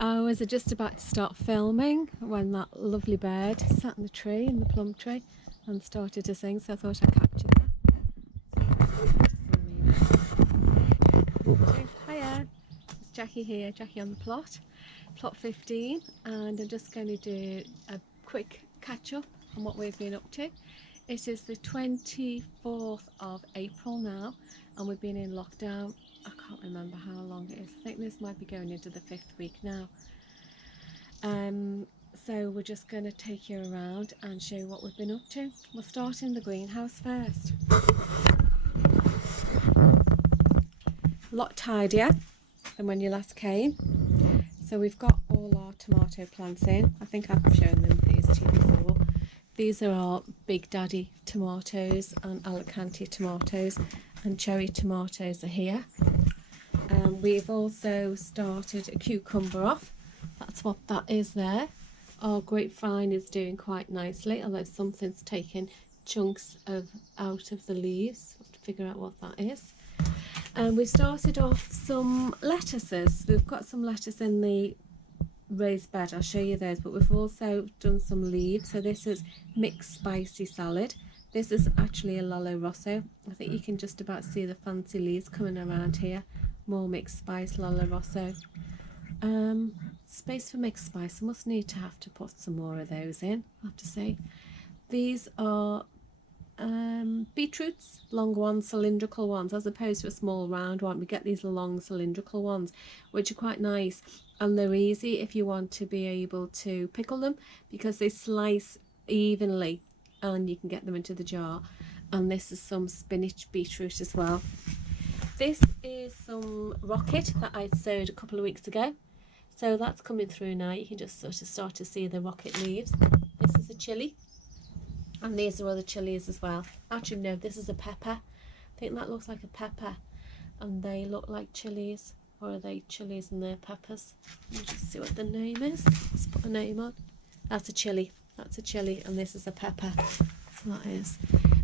I was just about to start filming when that lovely bird sat in the tree, in the plum tree, and started to sing, so I thought I'd capture that. So, hiya, it's Jackie here, Jackie on the plot 15, and I'm just going to do a quick catch up on what we've been up to. It is the 24th of April now, and we've been in lockdown. I can't remember how long it is. I think this might be going into the 5th week now. So we're just going to take you around and show you what we've been up to. We'll start in the greenhouse first. A lot tidier than when you last came. So we've got all our tomato plants in. I think I've shown them these to you before. These are our Big Daddy tomatoes and Alicante tomatoes, and cherry tomatoes are here. We've also started a cucumber off. That's what that is there. Our grapevine is doing quite nicely, although something's taken chunks out of the leaves. I've to figure out what that is. And we've started off some lettuces. We've got some lettuce in the raised bed, I'll show you those, but we've also done some leaves. So this is mixed spicy salad. This is actually a Lollo Rosso. I think you can just about see the fancy leaves coming around here. More mixed spice Lollo Rosso. Space for mixed spice. I must need to have to put some more of those in, I have to say. These are beetroots, long ones, cylindrical ones, as opposed to a small round one. We get these long cylindrical ones, which are quite nice, and they're easy if you want to be able to pickle them, because they slice evenly and you can get them into the jar. And this is some spinach beetroot as well. This is some rocket that I sowed a couple of weeks ago, so that's coming through now. You can just sort of start to see the rocket leaves. This is a chilli, and these are other chilies as well. Actually no, this is a pepper. I think that looks like a pepper, and they look like chilies. Or are they chilies and they're peppers? Let me just see what the name is. Let's put a name on. That's a chili. That's a chili, and this is a pepper. So that is.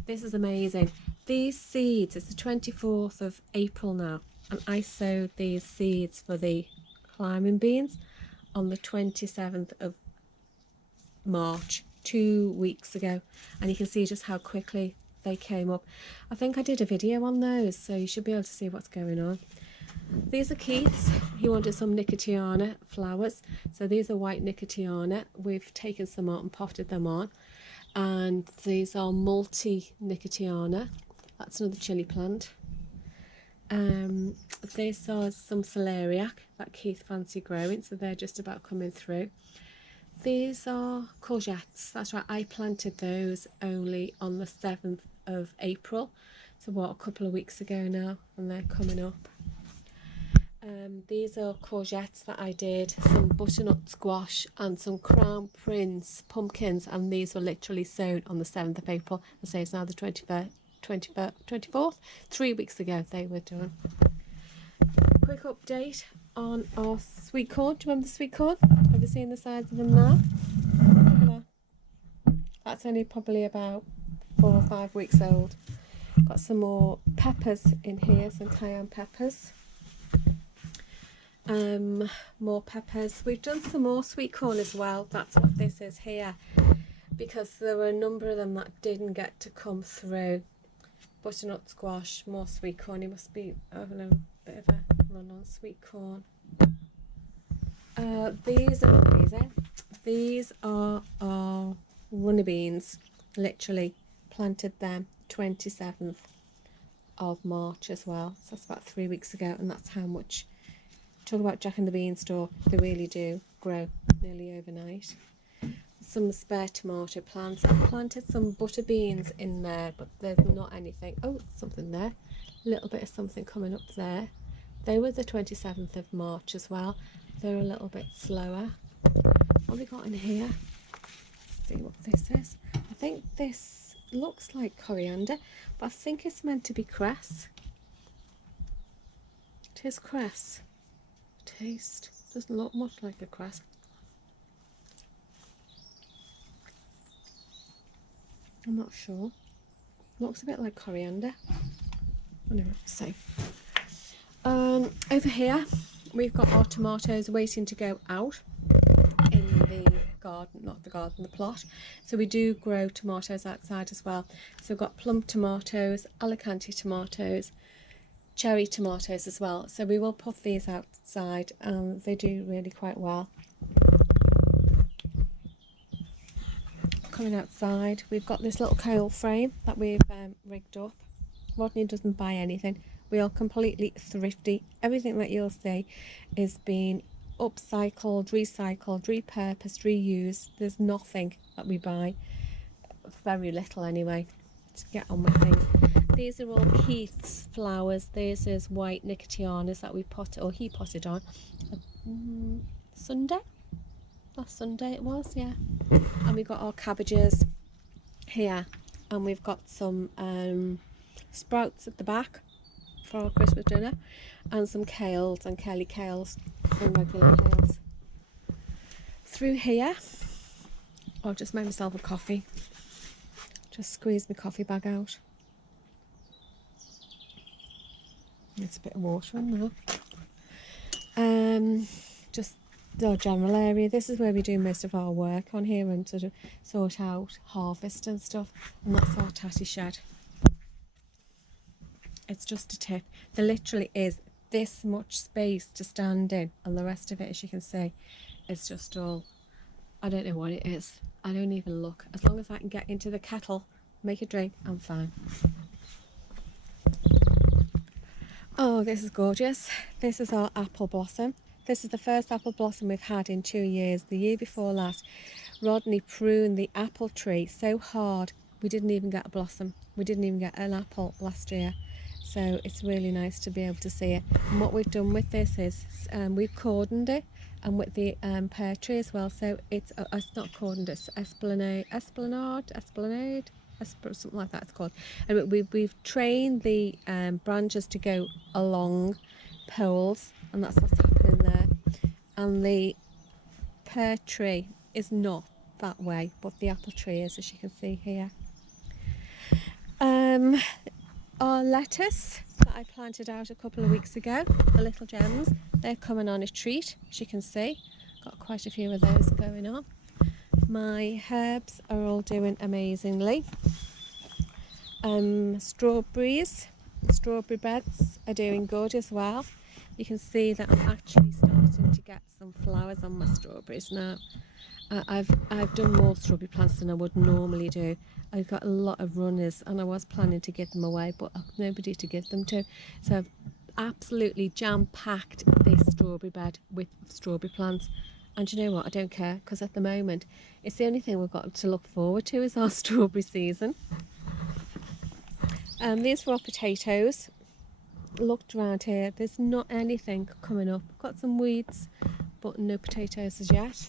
This is amazing. These seeds, it's the 24th of April now, and I sowed these seeds for the climbing beans on the 27th of March, 2 weeks ago, and you can see just how quickly they came up. I think I did a video on those, so you should be able to see what's going on. These are Keith's. He wanted some Nicotiana flowers, so these are white Nicotiana. We've taken some out and potted them on, and these are multi Nicotiana. That's another chili plant. These are some celeriac that Keith fancied growing, so they're just about coming through. These are courgettes. That's right, I planted those only on the 7th of April, so what, a couple of weeks ago now, and they're coming up. These are courgettes that I did, some butternut squash and some crown prince pumpkins, and these were literally sown on the 7th of April. I say it's now the 24th. 3 weeks ago they were done. Quick update on our sweet corn. Do you remember the sweet corn? Have you seen the size of them now? Look at that. That's only probably about 4 or 5 weeks old. Got some more peppers in here, some cayenne peppers. More peppers. We've done some more sweet corn as well. That's what this is here, because there were a number of them that didn't get to come through. Butternut squash, more sweet corn. You must be having a bit of a run on sweet corn. These are amazing. These are our runner beans. Literally planted them 27th of March as well. So that's about 3 weeks ago, and that's how much. Talk about Jack and the Beanstalk, they really do grow nearly overnight. Some spare tomato plants. I've planted some butter beans in there, but there's not anything. Oh, something there. A little bit of something coming up there. They were the 27th of March as well. They're a little bit slower. What have we got in here? Let's see what this is. I think this looks like coriander, but I think it's meant to be cress. It is cress. Taste doesn't look much like a cress. I'm not sure. Looks a bit like coriander. I don't know what to say. Over here we've got our tomatoes waiting to go out in the garden, not the garden, the plot. So we do grow tomatoes outside as well. So we've got plum tomatoes, Alicante tomatoes, cherry tomatoes as well. So we will put these outside and they do really quite well. Coming outside, we've got this little coal frame that we've rigged up. Rodney doesn't buy anything. We are completely thrifty. Everything that you'll see is being upcycled, recycled, repurposed, reused. There's nothing that we buy, very little anyway, to get on with things. These are all Keith's flowers. This is white Nicotianas that we potted, or he potted on Sunday. Last Sunday it was, yeah. And we've got our cabbages here, and we've got some sprouts at the back for our Christmas dinner, and some kales and curly kales and regular kales. Through here, I'll just make myself a coffee. Just squeeze my coffee bag out. It's a bit of water in there. Just the general area. This is where we do most of our work on here and sort of sort out harvest and stuff. And that's our tatty shed. It's just a tip. There literally is this much space to stand in, and the rest of it, as you can see, is just all, I don't know what it is. I don't even look. As long as I can get into the kettle, make a drink, I'm fine. Oh, this is gorgeous. This is our apple blossom. This is the first apple blossom we've had in 2 years. The year before last, Rodney pruned the apple tree so hard we didn't even get a blossom. We didn't even get an apple last year. So it's really nice to be able to see it. And what we've done with this is we've cordoned it, and with the pear tree as well. So it's not cordoned, it's esplanade, something like that it's called. And we've trained the branches to go along poles, and that's what's happening there. And the pear tree is not that way, but the apple tree is, as you can see here. Our lettuce that I planted out a couple of weeks ago, the little gems, they're coming on a treat, as you can see. Got quite a few of those going on. My herbs are all doing amazingly. Strawberry beds are doing good as well. You can see that I'm actually starting to get some flowers on my strawberries now. I've done more strawberry plants than I would normally do. I've got a lot of runners, and I was planning to give them away, but I've nobody to give them to. So I've absolutely jam-packed this strawberry bed with strawberry plants. And you know what? I don't care, because at the moment, it's the only thing we've got to look forward to is our strawberry season. These are our potatoes. Looked around here, there's not anything coming up. Got some weeds, but no potatoes as yet.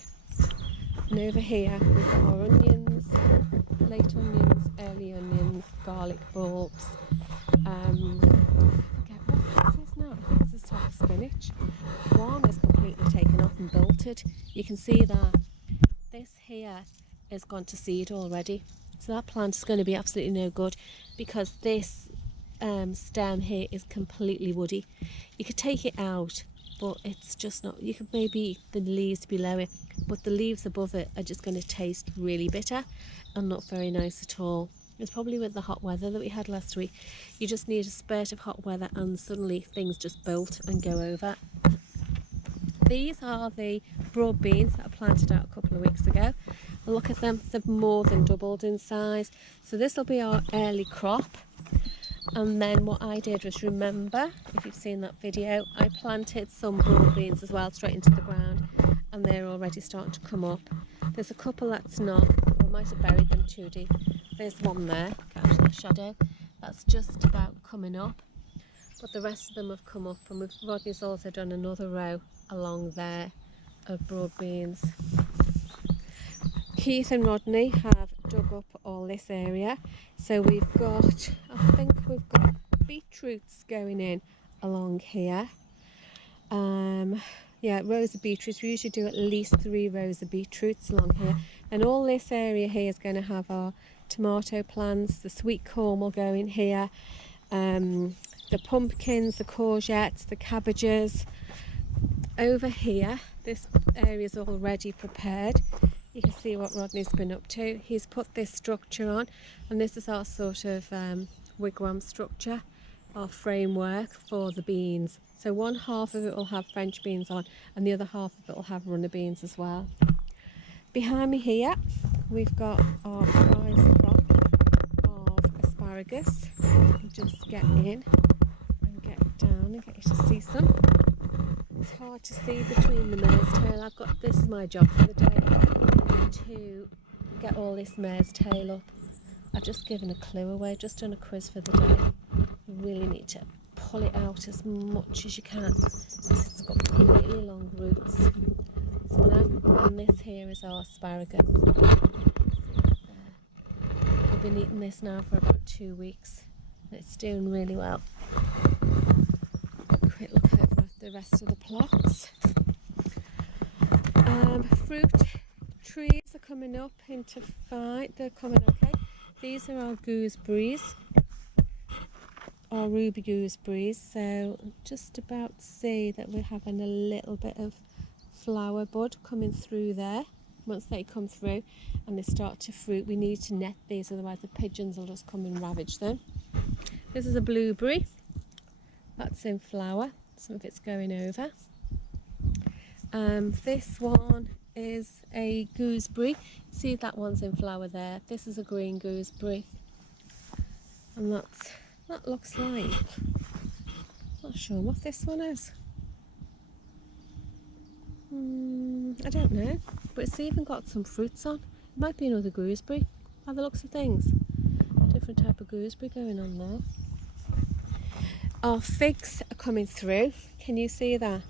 And over here we've got our onions, late onions, early onions, garlic bulbs. I forget what this is now. I think it's a type of spinach. One is completely taken off and bolted. You can see that this here is gone to seed already. So that plant is going to be absolutely no good, because this stem here is completely woody. You could take it out, but it's just not. You could maybe eat the leaves below it, but the leaves above it are just going to taste really bitter and not very nice at all. It's probably with the hot weather that we had last week. You just need a spurt of hot weather and suddenly things just bolt and go over. These are the broad beans that I planted out a couple of weeks ago. Look at them, they've more than doubled in size. So this will be our early crop. And then what I did was, remember, if you've seen that video, I planted some broad beans as well straight into the ground, and they're already starting to come up. There's a couple that's not, I might have buried them too deep. There's one there, get out of the shadow, that's just about coming up, but the rest of them have come up, and Rodney's also done another row along there of broad beans. Keith and Rodney have dug up all this area, so we've got, I think we've got beetroots going in along here. Yeah, rows of beetroots. We usually do at least 3 rows of beetroots along here, and all this area here is going to have our tomato plants. The sweet corn will go in here, the pumpkins, the courgettes, the cabbages, over here, this area is already prepared. You can see what Rodney's been up to. He's put this structure on, and this is our sort of wigwam structure, our framework for the beans. So one half of it will have French beans on, and the other half of it will have runner beans as well. Behind me here, we've got our prize crop of asparagus. Just get in and get down and get you to see some. It's hard to see between the mare's tail. This is my job for the day, to get all this mare's tail up. I've just given a clue away, just done a quiz for the day. You really need to pull it out as much as you can. It's got really long roots. So now, and this here is our asparagus. We've been eating this now for about 2 weeks. And it's doing really well. Quick look over at the rest of the plots. Fruit trees are coming up into fine. They're coming okay. These are our gooseberries, our ruby gooseberries. So just about to see that we're having a little bit of flower bud coming through there. Once they come through and they start to fruit, we need to net these, otherwise the pigeons will just come and ravage them. This is a blueberry. That's in flower. Some of it's going over. This one is a gooseberry. See, that one's in flower there. This is a green gooseberry. And that looks like, not sure what this one is. I don't know, but it's even got some fruits on. It might be another gooseberry by the looks of things. Different type of gooseberry going on there. Our figs are coming through. Can you see that?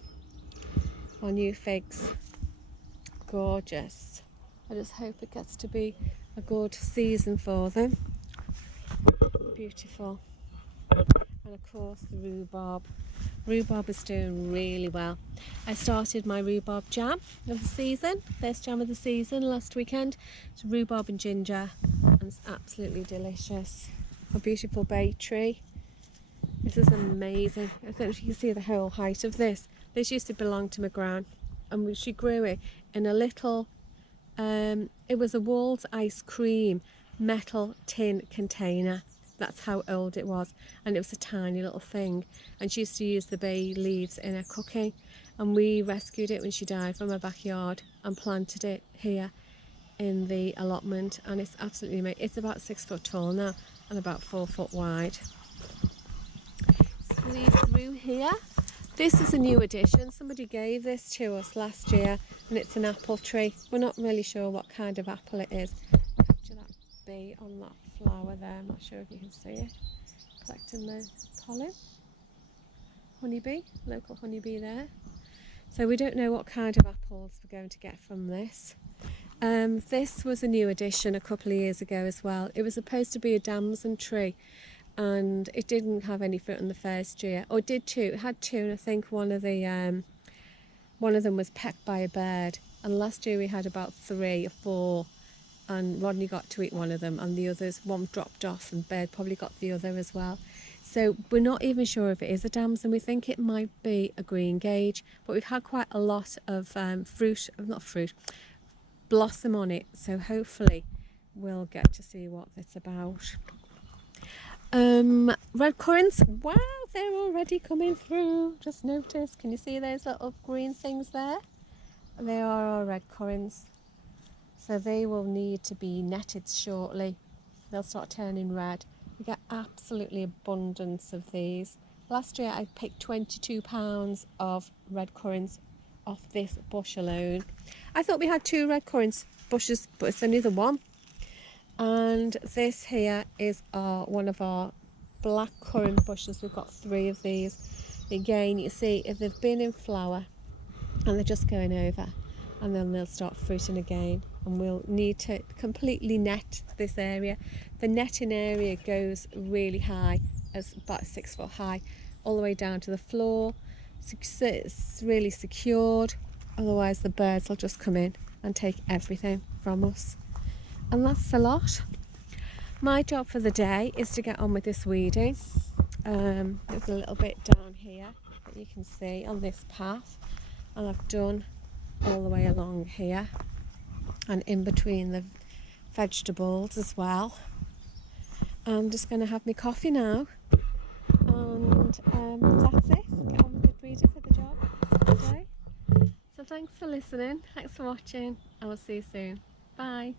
Our new figs. Gorgeous. I just hope it gets to be a good season for them. Beautiful. And of course the rhubarb. Rhubarb is doing really well. I started my rhubarb jam of the season, first jam of the season last weekend. It's rhubarb and ginger, and it's absolutely delicious. A beautiful bay tree. This is amazing. I don't know if you can see the whole height of this. This used to belong to my gran, and she grew it in a little, it was a Wall's ice cream metal tin container. That's how old it was, and it was a tiny little thing, and she used to use the bay leaves in her cooking, and we rescued it when she died from her backyard and planted it here in the allotment, and it's absolutely amazing. It's about 6 foot tall now and about 4 foot wide. Squeeze through here. This is a new addition. Somebody gave this to us last year, and it's an apple tree. We're not really sure what kind of apple it is. Capture that bee on that flower there. I'm not sure if you can see it. Collecting the pollen. Honeybee, local honeybee there. So we don't know what kind of apples we're going to get from this. This was a new addition a couple of years ago as well. It was supposed to be a damson tree, and it didn't have any fruit in the first year. Or it did two. It had two, and I think one of them was pecked by a bird. And last year we had about 3 or 4. And Rodney got to eat one of them, and the others, one dropped off, and bird probably got the other as well. So we're not even sure if it is a damson. We think it might be a green gage, but we've had quite a lot of blossom on it. So hopefully we'll get to see what it's about. Red currants, wow, they're already coming through. Just noticed, can you see those little green things there? They are our red currants. So they will need to be netted shortly. They'll start turning red. We get absolutely abundance of these. Last year I picked 22 pounds of red currants off this bush alone. I thought we had 2 red currants bushes, but it's only the one. And this here is one of our black currant bushes. We've got 3 of these. Again, you see if they've been in flower and they're just going over, and then they'll start fruiting again, and we'll need to completely net this area. The netting area goes really high, as about 6 foot high, all the way down to the floor. It's really secured, otherwise the birds will just come in and take everything from us. And that's a lot. My job for the day is to get on with this weeding. There's a little bit down here that you can see on this path, and I've done all the way along here and in between the vegetables as well. I'm just going to have my coffee now, and that's it. Get on with the reading for the job for the day. So thanks for listening, thanks for watching, I will see you soon. Bye.